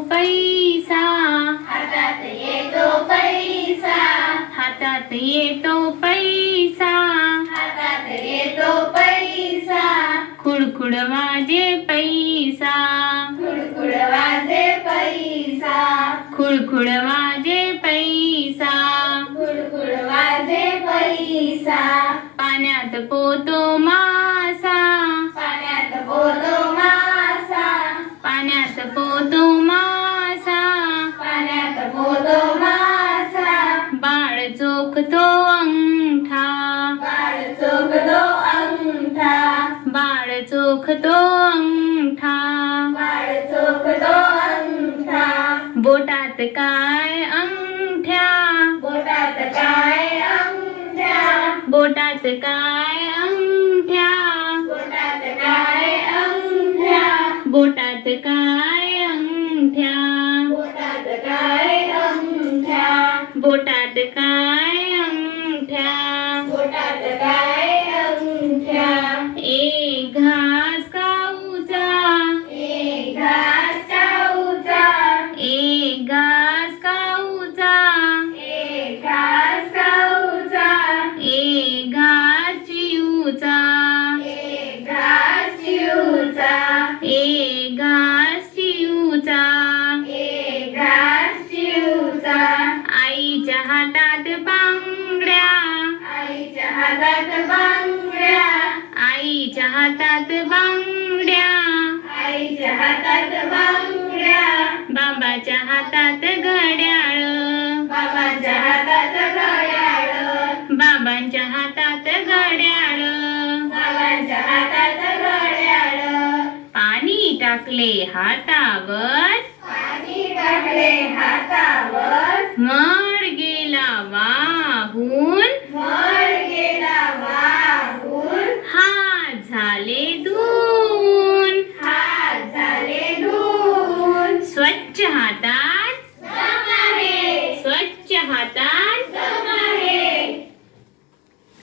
पैसा हातात येतो पैसा, हातात येतो पैसा, हातात येतो पैसा, खुडखुड वाजे पैसा, खुडखुड वाजे पैसा, खुडखुड वाजे पैसा, खुडखुड वाजे पैसा, पाण्यात पोतो मासा, पाण्यात पोतो मासा, पाण्यात पोतो मासा, पाण्यात पोतो मासा, बाळ चोखतो अंगठा, बाळ चोखतो अंगठा, बाळ चोखतो अंगठा, बाळ चोखतो अंगठा, बोटात काय अंगठ्या, बोटात काय अंगठ्या, बोटात काय अंगठ्या, बोटात काय अंगठ्या, बोटात काय अंगठ्या, बोटात काय अंगठ्या, बोटात काय अंगठ्या, बोटात काय अंगठ्या, एक घास खाऊचा, एक घास खाऊचा, एक घास खाऊचा, एक घास खाऊचा, एक घास चिऊचा, एक घास चिऊचा, एक घास चिऊचा, एक घास चिऊचा, आईच्या हातात बांगड्या, आईच्या हातात बांगड्या, आईच्या हातात बांगड्या, आईच्या हातात बांगड्या, बाबाच्या हातात घड्याळ, बाबांच्या हातात घड्याळ, बाबांच्या हातात घड्याळ, बाबांच्या हातात घड्याळ, पाणी टाकले हातावर, पाणी टाकले हातावर, मड गेला वाहून,